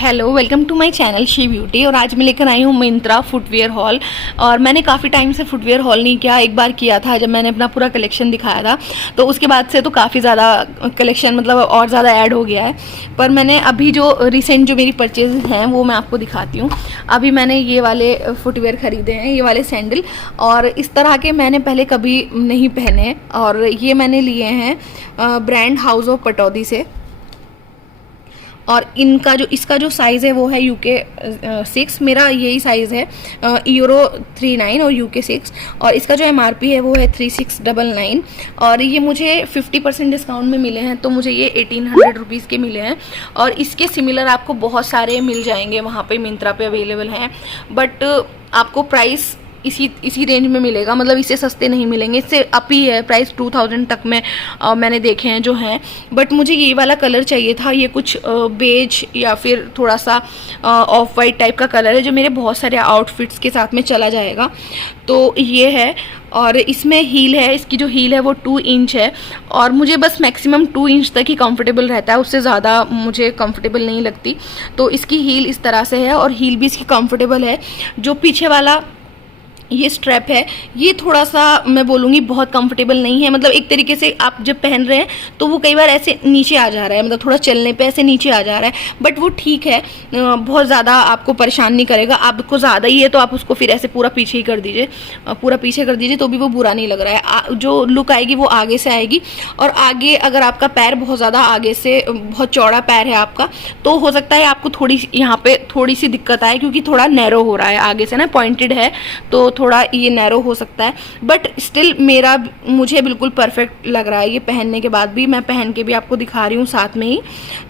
Hello, welcome to my channel she beauty. और आज मैं लेकर आई हूँ मिंत्रा फुटवेयर हॉल। और मैंने काफ़ी टाइम से फुटवेयर हॉल नहीं किया, एक बार किया था जब मैंने अपना पूरा कलेक्शन दिखाया था। तो उसके बाद से तो काफ़ी ज़्यादा कलेक्शन मतलब और ज़्यादा ऐड हो गया है। पर मैंने अभी जो रिसेंट जो मेरी परचेज हैं वो मैं आपको दिखाती हूँ। अभी मैंने ये वाले फुटवेयर ख़रीदे हैं, ये वाले सैंडल, और इस तरह के मैंने पहले कभी नहीं पहने। और ये मैंने लिए हैं ब्रांड हाउस ऑफ पटौदी से। और इनका जो इसका जो साइज़ है वो है UK 6, मेरा यही साइज़ है यूरो 39 और UK 6। और इसका जो MRP है वो है 3699। और ये मुझे 50% डिस्काउंट में मिले हैं, तो मुझे ये 1800 रुपीज़ के मिले हैं। और इसके सिमिलर आपको बहुत सारे मिल जाएंगे, वहाँ पे मिंत्रा पे अवेलेबल हैं। बट आपको प्राइस इसी रेंज में मिलेगा, मतलब इससे सस्ते नहीं मिलेंगे, इससे अप ही है प्राइस। 2000 तक में मैंने देखे हैं जो हैं। बट मुझे ये वाला कलर चाहिए था, ये कुछ बेज या फिर थोड़ा सा ऑफ वाइट टाइप का कलर है, जो मेरे बहुत सारे आउटफिट्स के साथ में चला जाएगा। तो ये है। और इसमें हील है, इसकी जो हील है वो 2 इंच है। और मुझे बस मैक्सिमम 2 इंच तक ही कंफर्टेबल रहता है, उससे ज़्यादा मुझे कंफर्टेबल नहीं लगती। तो इसकी हील इस तरह से है, और हील भी इसकी कंफर्टेबल है। जो पीछे वाला ये स्ट्रैप है, ये थोड़ा सा मैं बोलूँगी बहुत कंफर्टेबल नहीं है। मतलब एक तरीके से आप जब पहन रहे हैं तो वो कई बार ऐसे नीचे आ जा रहा है, मतलब थोड़ा चलने पे ऐसे नीचे आ जा रहा है। बट वो ठीक है, बहुत ज़्यादा आपको परेशान नहीं करेगा। आपको ज़्यादा ही है तो आप उसको फिर ऐसे पूरा पीछे ही कर दीजिए, पूरा पीछे कर दीजिए, तो भी वो बुरा नहीं लग रहा है। जो लुक आएगी वो आगे से आएगी। और आगे अगर आपका पैर बहुत ज़्यादा आगे से, बहुत चौड़ा पैर है आपका, तो हो सकता है आपको थोड़ी यहाँ पे थोड़ी सी दिक्कत आए, क्योंकि थोड़ा नैरो हो रहा है आगे से ना, पॉइंटेड है तो थोड़ा ये नैरो हो सकता है। बट स्टिल मुझे बिल्कुल परफेक्ट लग रहा है ये पहनने के बाद भी। मैं पहन के भी आपको दिखा रही हूँ साथ में ही,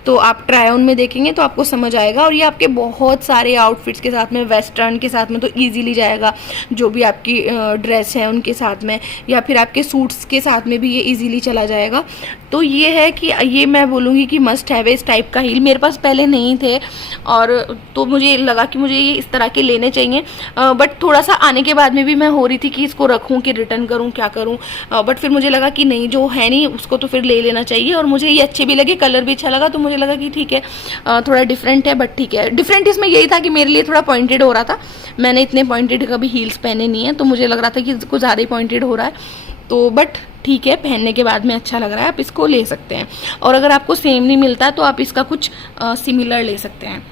तो आप ट्राई ऑन में देखेंगे तो आपको समझ आएगा। और ये आपके बहुत सारे आउटफिट्स के साथ में, वेस्टर्न के साथ में तो ईजीली जाएगा, जो भी आपकी ड्रेस है उनके साथ में, या फिर आपके सूट्स के साथ में भी ये ईजीली चला जाएगा। तो ये है कि ये मैं बोलूँगी कि मस्ट हैव इस टाइप का हील। मेरे पास पहले नहीं थे, और तो मुझे लगा कि मुझे ये इस तरह के लेने चाहिए। बट थोड़ा सा आने के बाद में भी मैं हो रही थी कि इसको रखूं कि रिटर्न करूं, क्या करूं। बट फिर मुझे लगा कि नहीं, जो है नहीं उसको तो फिर ले लेना चाहिए। और मुझे ये अच्छे भी लगे, कलर भी अच्छा लगा, तो मुझे लगा कि ठीक है, थोड़ा डिफरेंट है, बट ठीक है। डिफरेंट इसमें यही था कि मेरे लिए थोड़ा पॉइंटेड हो रहा था। मैंने इतने पॉइंटेड कभी हील्स पहने नहीं है, तो मुझे लग रहा था कि इसको ज़्यादा ही पॉइंटेड हो रहा है। तो बट ठीक है, पहनने के बाद में अच्छा लग रहा है, आप इसको ले सकते हैं। और अगर आपको सेम नहीं मिलता तो आप इसका कुछ सिमिलर ले सकते हैं।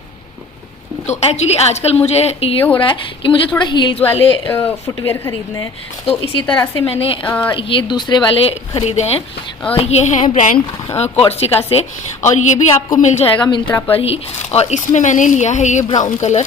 तो एक्चुअली आजकल मुझे ये हो रहा है कि मुझे थोड़ा हील्स वाले फुटवेयर ख़रीदने हैं, तो इसी तरह से मैंने ये दूसरे वाले ख़रीदे हैं। ये हैं ब्रांड कॉर्सिका से, और ये भी आपको मिल जाएगा मिंत्रा पर ही। और इसमें मैंने लिया है ये ब्राउन कलर।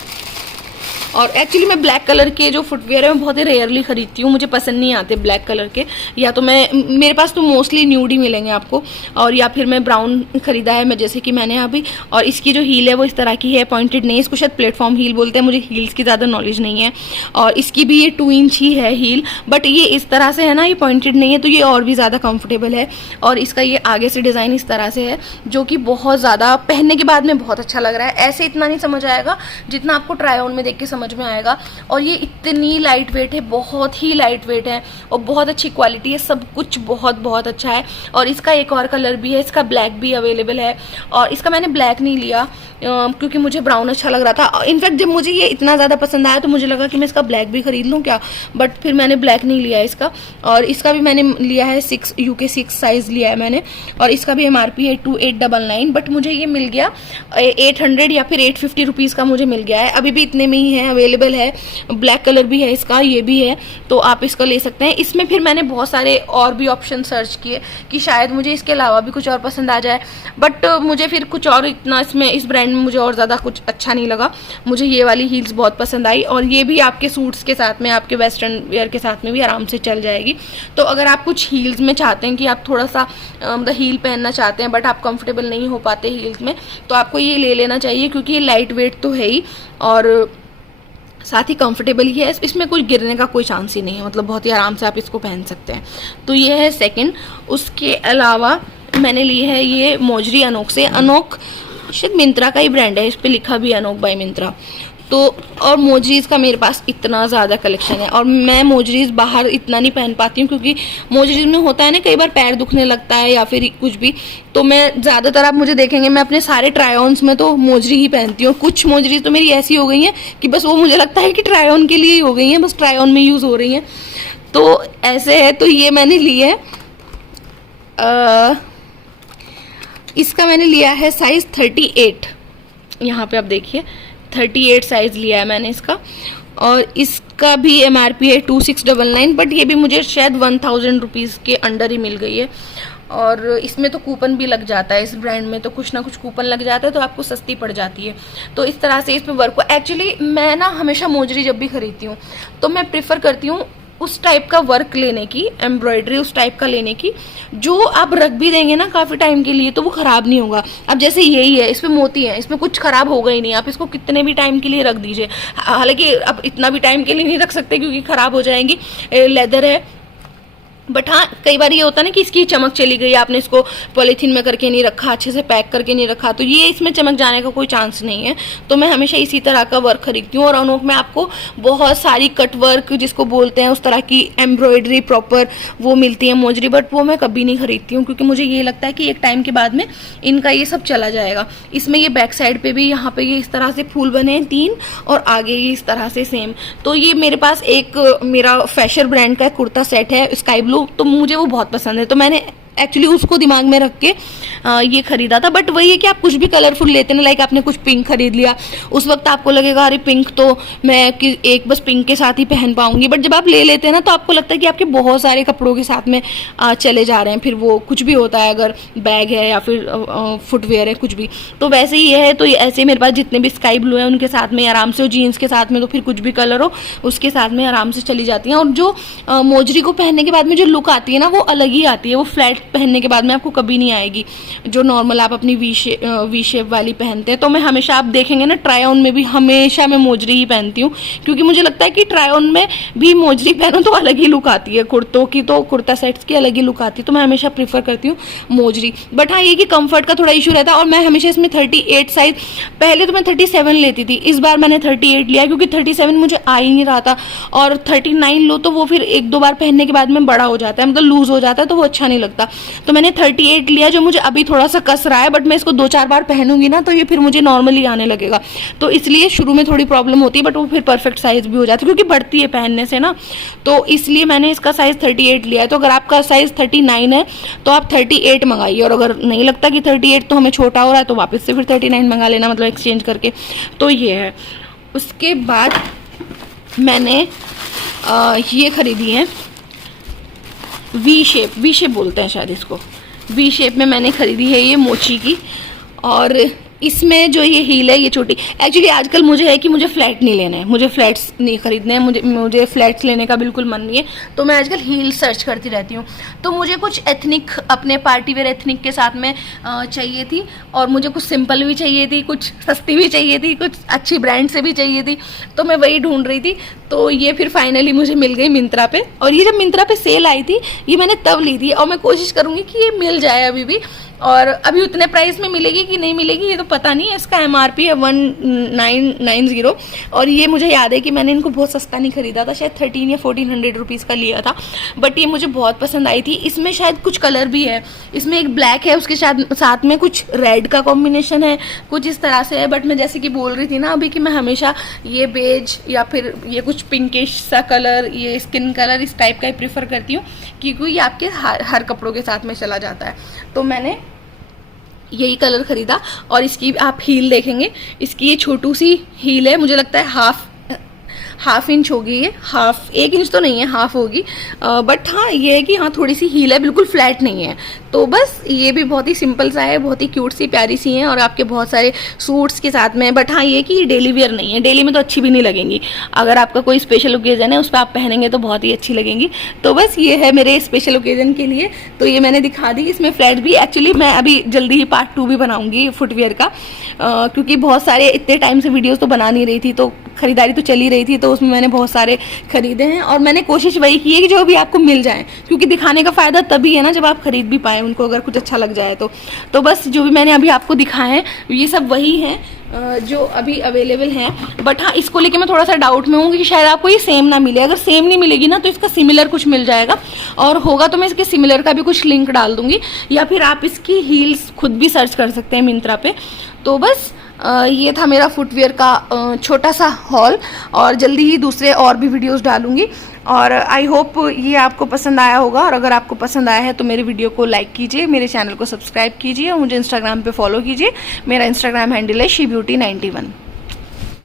और एक्चुअली मैं ब्लैक कलर के जो फुटवेयर है मैं बहुत ही रेयरली खरीदती हूँ, मुझे पसंद नहीं आते ब्लैक कलर के। या तो मेरे पास तो मोस्टली न्यूड ही मिलेंगे आपको, और या फिर मैं ब्राउन खरीदा है, मैं जैसे कि मैंने अभी। और इसकी जो हील है वो इस तरह की है, पॉइंटेड नहीं है, इसको शायद प्लेटफॉर्म हील बोलते हैं, मुझे हील्स की ज़्यादा नॉलेज नहीं है। और इसकी भी ये 2 इंच ही है हील, बट ये इस तरह से है ना, ये पॉइंटेड नहीं है, तो ये और भी ज़्यादा कम्फर्टेबल है। और इसका ये आगे से डिज़ाइन इस तरह से है, जो कि बहुत ज़्यादा पहनने के बाद में बहुत अच्छा लग रहा है। ऐसे इतना नहीं समझ आएगा जितना आपको ट्राई ऑन में देख के समझ में आएगा। और ये इतनी लाइट वेट है, बहुत ही लाइट वेट है, और बहुत अच्छी क्वालिटी है, सब कुछ बहुत बहुत अच्छा है। और इसका एक और कलर भी है, इसका ब्लैक भी अवेलेबल है। और इसका मैंने ब्लैक नहीं लिया क्योंकि मुझे ब्राउन अच्छा लग रहा था। इनफैक्ट जब मुझे ये इतना ज़्यादा पसंद आया तो मुझे लगा कि मैं इसका ब्लैक भी खरीद लूँ क्या, बट फिर मैंने ब्लैक नहीं लिया इसका। और इसका भी मैंने लिया है UK 6 साइज़ लिया है मैंने। और इसका भी MRP है 2899, बट मुझे ये मिल गया 800 या फिर 850 रुपीज़ का मुझे मिल गया है। अभी भी इतने में ही है, अवेलेबल है। ब्लैक कलर भी है इसका, ये भी है, तो आप इसको ले सकते हैं। इसमें फिर मैंने बहुत सारे और भी ऑप्शन सर्च किए कि शायद मुझे इसके अलावा भी कुछ और पसंद आ जाए, बट मुझे फिर कुछ और इतना इसमें इस ब्रांड में मुझे और ज़्यादा कुछ अच्छा नहीं लगा। मुझे ये वाली हील्स बहुत पसंद आई, और ये भी आपके सूट्स के साथ में, आपके वेस्टर्न वेयर के साथ में भी आराम से चल जाएगी। तो अगर आप कुछ हील्स में चाहते हैं कि आप थोड़ा सा मतलब हील पहनना चाहते हैं, बट आप कंफर्टेबल नहीं हो पाते हील्स में, तो आपको ये ले लेना चाहिए, क्योंकि ये लाइट वेट तो है ही और साथ ही कंफर्टेबल ही है। इसमें कुछ गिरने का कोई चांस ही नहीं है, मतलब बहुत ही आराम से आप इसको पहन सकते हैं। तो ये है सेकंड। उसके अलावा मैंने ली है ये मोजरी अनोख से। अनोख शायद मिंत्रा का ही ब्रांड है, इस पर लिखा भी अनोख बाय मिंत्रा। तो और मोजरीज का मेरे पास इतना ज़्यादा कलेक्शन है, और मैं मोजरीज बाहर इतना नहीं पहन पाती हूँ क्योंकि मोजरीज में होता है ना कई बार पैर दुखने लगता है या फिर कुछ भी। तो मैं ज़्यादातर आप मुझे देखेंगे मैं अपने सारे ट्राई ऑन्स में तो मोजरी ही पहनती हूँ। कुछ मोजरीज तो मेरी ऐसी हो गई हैं कि बस वो मुझे लगता है कि ट्राई ऑन के लिए ही हो गई हैं, बस ट्राई ऑन में यूज़ हो रही हैं। तो ऐसे है। तो ये मैंने ली है, इसका मैंने लिया है साइज़ 38। यहाँ पे आप देखिए 38 साइज़ लिया है मैंने इसका, और इसका भी MRP है 2699, बट ये भी मुझे शायद 1000 रुपीज़ के अंडर ही मिल गई है। और इसमें तो कूपन भी लग जाता है, इस ब्रांड में तो कुछ ना कुछ कूपन लग जाता है तो आपको सस्ती पड़ जाती है। तो इस तरह से इस पर वर्क को एक्चुअली मैं ना हमेशा मोजरी जब भी खरीदती हूँ तो मैं प्रेफर करती हूँ उस टाइप का वर्क लेने की, एम्ब्रॉयडरी उस टाइप का लेने की जो आप रख भी देंगे ना काफ़ी टाइम के लिए तो वो ख़राब नहीं होगा। अब जैसे यही है, इसमें मोती है, इसमें कुछ ख़राब होगा ही नहीं, आप इसको कितने भी टाइम के लिए रख दीजिए। हालांकि अब इतना भी टाइम के लिए नहीं रख सकते क्योंकि ख़राब हो जाएंगी, लेदर है। बट हाँ, कई बार ये होता है ना कि इसकी चमक चली गई, आपने इसको पॉलीथीन में करके नहीं रखा, अच्छे से पैक करके नहीं रखा, तो ये इसमें चमक जाने का कोई चांस नहीं है। तो मैं हमेशा इसी तरह का वर्क खरीदती हूँ। और अनोख में आपको बहुत सारी कट वर्क जिसको बोलते हैं उस तरह की एम्ब्रॉयडरी प्रॉपर वो मिलती है मोजरी, बट वो मैं कभी नहीं खरीदती हूँ क्योंकि मुझे ये लगता है कि एक टाइम के बाद में इनका ये सब चला जाएगा। इसमें ये बैक साइड पर भी यहाँ पर ये इस तरह से फूल बने हैं 3, और आगे ये इस तरह से सेम। तो ये मेरे पास एक मेरा फैशन ब्रांड का कुर्ता सेट है स्काई ब्लू, तो मुझे वो बहुत पसंद है, तो मैंने एक्चुअली उसको दिमाग में रख के ये खरीदा था। बट वही है कि आप कुछ भी कलरफुल लेते ना, लाइक आपने कुछ पिंक खरीद लिया, उस वक्त आपको लगेगा अरे पिंक तो मैं एक बस पिंक के साथ ही पहन पाऊंगी, बट जब आप ले लेते हैं ना तो आपको लगता है कि आपके बहुत सारे कपड़ों के साथ में चले जा रहे हैं। फिर वो कुछ भी होता है, अगर बैग है या फिर फुटवेयर है कुछ भी, तो वैसे ही है। तो ऐसे मेरे पास जितने भी स्काई ब्लू है उनके साथ में आराम से, जीन्स के साथ में तो फिर कुछ भी कलर हो उसके साथ में आराम से चली जाती हैं। और जो मोजरी को पहनने के बाद में जो लुक आती है ना वो अलग ही आती है, वो फ्लैट पहनने के बाद में आपको कभी नहीं आएगी जो नॉर्मल आप अपनी वी शेप वाली पहनते हैं। तो मैं हमेशा, आप देखेंगे ना ट्राई ऑन में भी हमेशा मैं मोजरी ही पहनती हूँ क्योंकि मुझे लगता है कि ट्राई ऑन में भी मोजरी पहनो तो अलग ही लुक आती है, कुर्तों की तो कुर्ता सेट्स की अलग ही लुक आती है। तो मैं हमेशा प्रीफर करती हूँ मोजरी। बट हाँ, ये कि कंफर्ट का थोड़ा इशू रहता है, और मैं हमेशा इसमें 38 साइज, पहले तो मैं 37 लेती थी, इस बार मैंने 38 लिया क्योंकि 37 मुझे आ ही नहीं रहा था। और 39 लो तो वो फिर 1-2 बार पहनने के बाद में बड़ा हो जाता है, मतलब लूज हो जाता है, तो वो अच्छा नहीं लगता। तो मैंने 38 लिया जो मुझे अभी थोड़ा सा कस रहा है, बट मैं इसको 2-4 बार पहनूंगी ना तो ये फिर मुझे नॉर्मली आने लगेगा। तो इसलिए शुरू में थोड़ी प्रॉब्लम होती है, बट वो फिर परफेक्ट साइज भी हो जाती है क्योंकि बढ़ती है पहनने से ना। तो इसलिए मैंने इसका साइज 38 लिया है। तो अगर आपका साइज 39 है तो आप 38 मंगाइए, और अगर नहीं लगता कि 38 तो हमें छोटा हो रहा है तो वापस से फिर 39 मंगा लेना, मतलब एक्सचेंज करके। तो ये है। उसके बाद मैंने ये खरीदी है वी शेप बोलते हैं शायद इसको, वी शेप में मैंने खरीदी है ये मोची की। और इसमें जो ये हील है ये छोटी, एक्चुअली आजकल मुझे है कि मुझे फ्लैट नहीं लेना है, मुझे फ्लैट्स नहीं खरीदने हैं, मुझे फ्लैट्स लेने का बिल्कुल मन नहीं है। तो मैं आजकल हील सर्च करती रहती हूँ। तो मुझे कुछ एथनिक, अपने पार्टी वेयर एथनिक के साथ में चाहिए थी, और मुझे कुछ सिंपल भी चाहिए थी, कुछ सस्ती भी चाहिए थी, कुछ अच्छी ब्रांड से भी चाहिए थी। तो मैं वही ढूंढ रही थी, तो ये फिर फाइनली मुझे मिल गई मिंत्रा पे। और ये जब मिंत्रा पे सेल आई थी ये मैंने तब ली थी, और मैं कोशिश करूँगी कि ये मिल जाए अभी भी। और अभी उतने प्राइस में मिलेगी कि नहीं मिलेगी ये तो पता नहीं है। इसका MRP है 1990, और ये मुझे याद है कि मैंने इनको बहुत सस्ता नहीं खरीदा था, शायद 13 या 1400 रुपीज़ का लिया था। बट ये मुझे बहुत पसंद आई थी। इसमें शायद कुछ कलर भी है, इसमें एक ब्लैक है, उसके साथ में कुछ रेड का कॉम्बिनेशन है, कुछ इस तरह से है। बट मैं जैसे कि बोल रही थी ना अभी कि मैं हमेशा ये बेज या फिर ये कुछ पिंकिश सा कलर, ये स्किन कलर, इस टाइप का ही प्रीफर करती हूँ क्योंकि ये आपके हर कपड़ों के साथ में चला जाता है। तो मैंने यही कलर खरीदा। और इसकी आप हील देखेंगे, इसकी ये छोटू सी हील है, मुझे लगता है हाफ इंच होगी ये, 1 इंच तो नहीं है, हाफ होगी। बट हाँ ये है कि हाँ थोड़ी सी हील है, बिल्कुल फ्लैट नहीं है। तो बस ये भी बहुत ही सिंपल सा है, बहुत ही क्यूट सी प्यारी सी है, और आपके बहुत सारे सूट्स के साथ में। बट हाँ ये कि ये डेली वेयर नहीं है, डेली में तो अच्छी भी नहीं लगेंगी। अगर आपका कोई स्पेशल ओकेजन है उस पर आप पहनेंगे तो बहुत ही अच्छी लगेंगी। तो बस ये है मेरे स्पेशल ओकेजन के लिए, तो ये मैंने दिखा दी। इसमें फ्लैट भी, एक्चुअली मैं अभी जल्दी ही पार्ट 2 भी बनाऊंगी फुटवेयर का, क्योंकि बहुत सारे इतने टाइम से वीडियोस तो बना नहीं रही थी, तो ख़रीदारी तो चल ही रही थी, तो उसमें मैंने बहुत सारे ख़रीदे हैं। और मैंने कोशिश वही की है कि जो भी आपको मिल जाए, क्योंकि दिखाने का फ़ायदा तभी है ना जब आप ख़रीद भी पाएँ उनको, अगर कुछ अच्छा लग जाए तो बस जो भी मैंने अभी आपको दिखाए हैं ये सब वही हैं जो अभी अवेलेबल हैं। बट हाँ, इसको लेके मैं थोड़ा सा डाउट में हूँ कि शायद आपको ये सेम ना मिले। अगर सेम नहीं मिलेगी ना तो इसका सिमिलर कुछ मिल जाएगा, और होगा तो मैं इसके सिमिलर का भी कुछ लिंक डाल दूंगी, या फिर आप इसकी हील्स खुद भी सर्च कर सकते हैं मिंत्रा पे। तो बस ये था मेरा फुटवेयर का छोटा सा हॉल, और जल्दी ही दूसरे और भी वीडियोस डालूंगी। और आई होप ये आपको पसंद आया होगा, और अगर आपको पसंद आया है तो मेरे वीडियो को लाइक कीजिए, मेरे चैनल को सब्सक्राइब कीजिए, और मुझे इंस्टाग्राम पे फॉलो कीजिए। मेरा इंस्टाग्राम हैंडल है शी ब्यूटी 91।